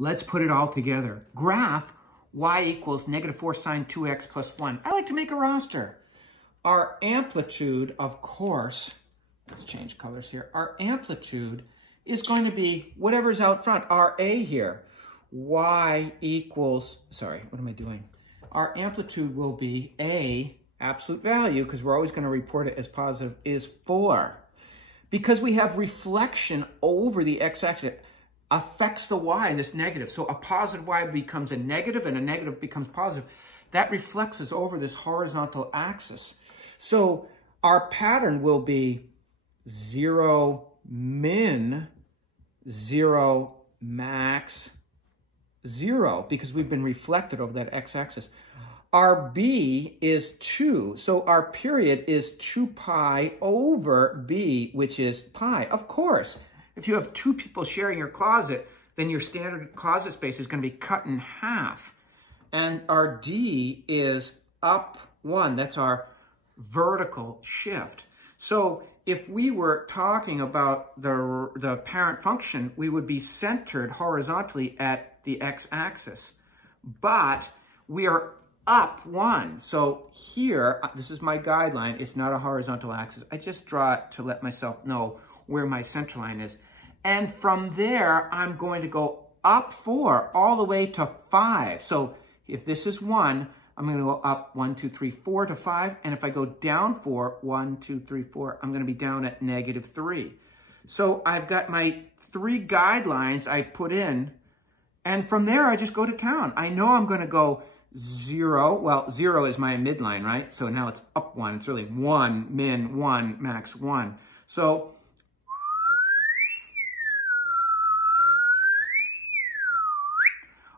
Let's put it all together. Graph y equals -4 sine 2x plus 1. I like to make a roster. Our amplitude, of course, let's change colors here. Our amplitude is going to be whatever's out front, our A here. Y equals, sorry, what am I doing? Our amplitude will be A, absolute value, because we're always going to report it as positive, is 4. Because we have reflection over the x-axis, affects the y, this negative. So a positive y becomes a negative and a negative becomes positive. That reflects us over this horizontal axis. So our pattern will be 0 min, 0 max, 0, because we've been reflected over that x-axis. Our b is 2, so our period is 2 pi over b, which is pi. Of course, if you have 2 people sharing your closet, then your standard closet space is going to be cut in half. And our d is up 1. That's our vertical shift. So if we were talking about the parent function, we would be centered horizontally at the x-axis. But we are up 1. So here, this is my guideline. It's not a horizontal axis. I just draw it to let myself know where my center line is. And from there, I'm going to go up 4 all the way to 5. So if this is 1, I'm going to go up 1, 2, 3, 4 to 5. And if I go down 4, 1, 2, 3, 4, I'm going to be down at -3. So I've got my 3 guidelines I put in. And from there, I just go to town. I know I'm going to go 0. Well, 0 is my midline, right? So now it's up 1. It's really 1, min, 1, max, 1. So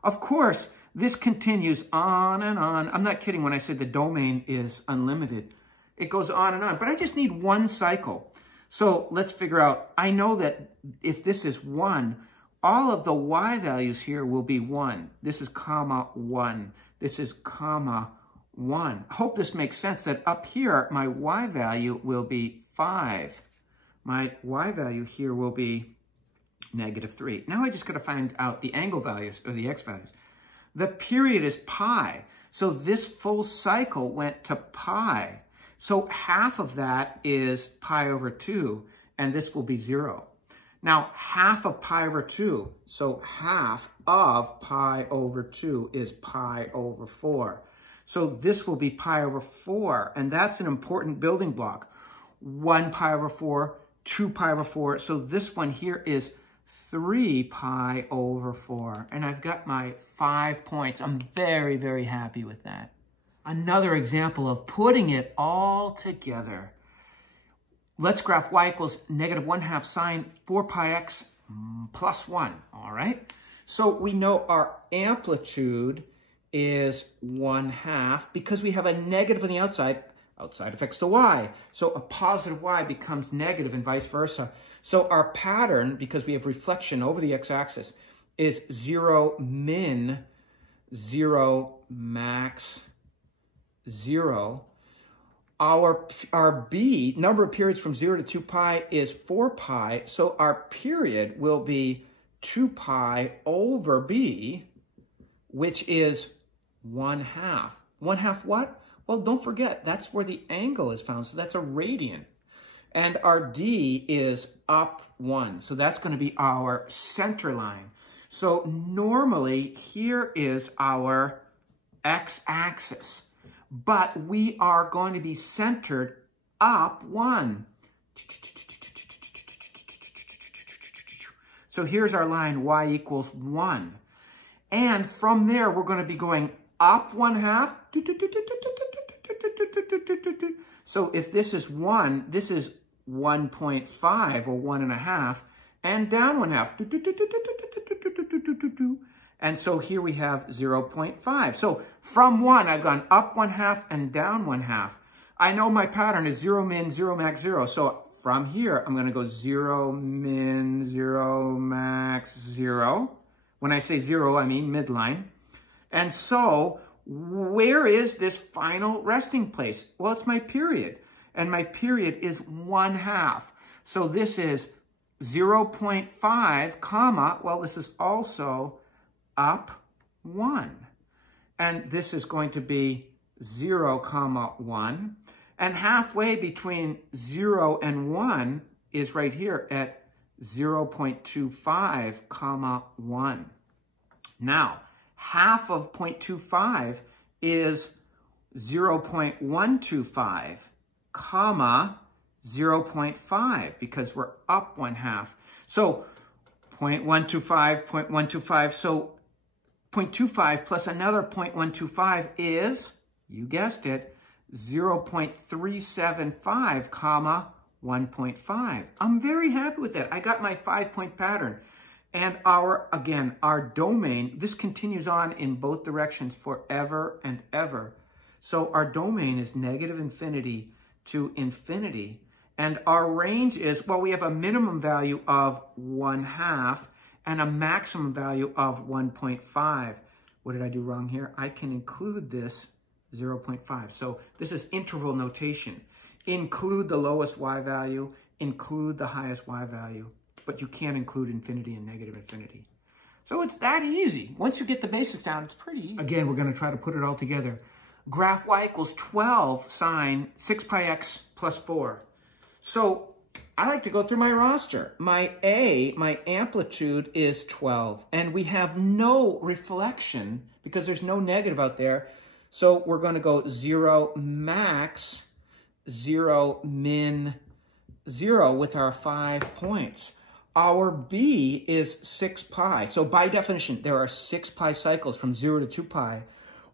of course, this continues on and on. I'm not kidding when I said the domain is unlimited. It goes on and on, but I just need 1 cycle. So let's figure out, I know that if this is 1, all of the y values here will be 1. This is comma 1. This is comma 1. I hope this makes sense that up here, my y value will be 5. My y value here will be -3. Now I just got to find out the angle values or the x values. The period is pi. So this full cycle went to pi. So half of that is pi over 2, and this will be 0. Now, half of pi over 2, so half of pi over 2 is pi over 4. So this will be pi over 4, and that's an important building block. 1 pi over 4, 2 pi over 4. So this one here is 3 pi over 4. And I've got my 5 points. I'm very, very happy with that. Another example of putting it all together. Let's graph y equals -1/2 sine 4 pi x plus 1. All right. So we know our amplitude is 1/2 because we have a negative on the outside. Outside affects the y. So a positive y becomes negative and vice versa. So our pattern, because we have reflection over the x-axis, is 0 min, 0 max, 0. Our b, number of periods from 0 to 2 pi, is 4 pi. So our period will be 2 pi over b, which is 1/2. 1/2 what? Well, don't forget, that's where the angle is found. So that's a radian. And our d is up 1. So that's going to be our center line. So normally, here is our x-axis. But we are going to be centered up 1. So here's our line, y equals 1. And from there, we're going to be going up 1/2. So if this is 1, this is 1.5 or 1.5, and down 1/2. And so here we have 0.5. So from 1, I've gone up 1/2 and down 1/2. I know my pattern is 0 min, 0 max, 0. So from here, I'm going to go 0 min, 0 max, 0. When I say 0, I mean midline. And so where is this final resting place? Well, it's my period. And my period is 1/2. So this is 0.5, comma, well, this is also up 1. And this is going to be 0, 1. And halfway between 0 and 1 is right here at 0.25, 1. Now, half of 0.25 is 0.125, 0.5, because we're up 1/2. So 0.125, 0.125. So 0.25 plus another 0.125 is, you guessed it, 0.375, 1.5. I'm very happy with that. I got my 5-point pattern. And our domain, this continues on in both directions forever and ever. So our domain is negative infinity to infinity. And our range is, well, we have a minimum value of 1/2 and a maximum value of 1.5. What did I do wrong here? I can include this 0.5. So this is interval notation. Include the lowest y value, include the highest y value, but you can't include infinity and negative infinity. So it's that easy. Once you get the basics down, it's pretty easy. Again, we're going to try to put it all together. Graph y equals 12 sine 6 pi x plus 4. So I like to go through my roster. My A, my amplitude is 12, and we have no reflection because there's no negative out there. So we're going to go 0 max, 0 min, 0 with our 5 points. Our B is 6 pi. So by definition, there are 6 pi cycles from 0 to 2 pi,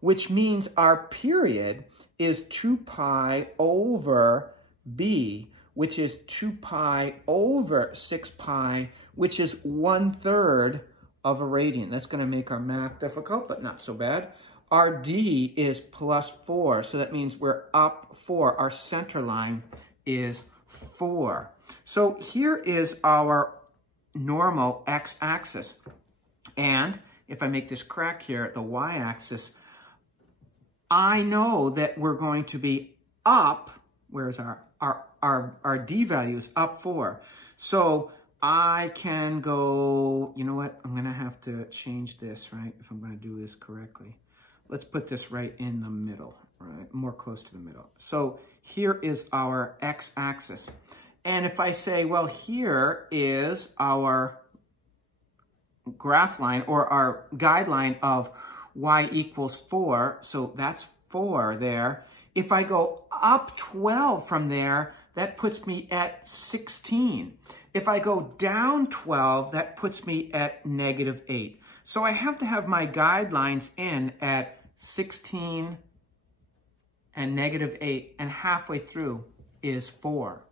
which means our period is 2 pi over B, which is 2 pi over 6 pi, which is 1/3 of a radian. That's going to make our math difficult, but not so bad. Our D is plus 4, so that means we're up 4. Our center line is 4. So here is our normal x-axis. And if I make this crack here, the y-axis, I know that we're going to be up, where's our D value is up 4. So I can go, you know what? I'm going to have to change this, right? If I'm going to do this correctly. Let's put this right in the middle, right? More close to the middle. So here is our x-axis. And if I say, well, here is our graph line or our guideline of y equals 4, so that's 4 there. If I go up 12 from there, that puts me at 16. If I go down 12, that puts me at -8. So I have to have my guidelines in at 16 and -8, and halfway through is 4.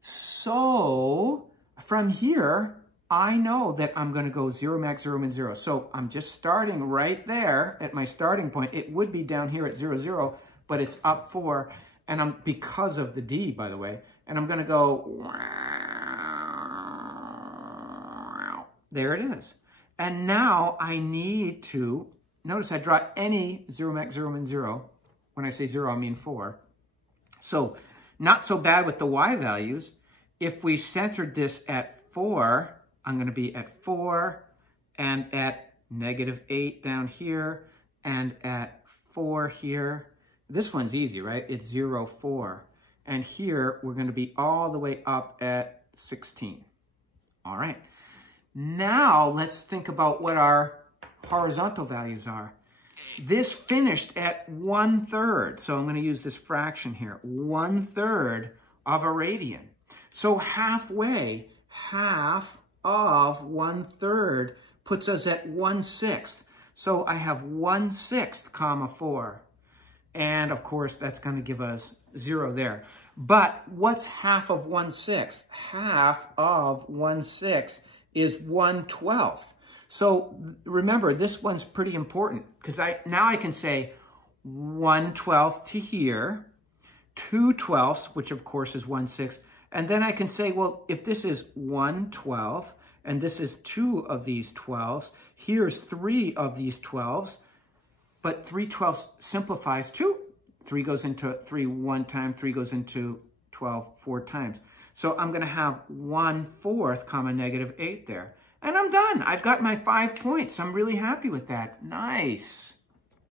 So from here, I know that I'm going to go 0 max, 0 min, 0. So I'm just starting right there at my starting point. It would be down here at 0, 0, but it's up 4, and I'm because of the D, by the way. And I'm going to go, there it is. And now I need to, notice I draw any 0 max, 0 min, 0. When I say 0, I mean 4. So not so bad with the y values. If we centered this at 4, I'm going to be at 4 and at -8 down here and at 4 here. This one's easy, right? It's 0, 4. And here we're going to be all the way up at 16. All right. Now let's think about what our horizontal values are. This finished at 1/3. So I'm going to use this fraction here. 1/3 of a radian. So halfway, half of 1/3 puts us at 1/6. So I have 1/6, 4. And of course, that's going to give us 0 there. But what's half of 1/6? Half of 1/6 is 1/12. So remember, this one's pretty important because now I can say 1/12 to here, 2/12, which of course is 1/6. And then I can say, well, if this is 1/12 and this is 2 of these 12s, here's 3 of these 12s, but 3/12 simplifies too. 3 goes into 3 one time, 3 goes into 12 4 times. So I'm going to have 1/4, -8 there. And I'm done. I've got my 5 points. I'm really happy with that. Nice.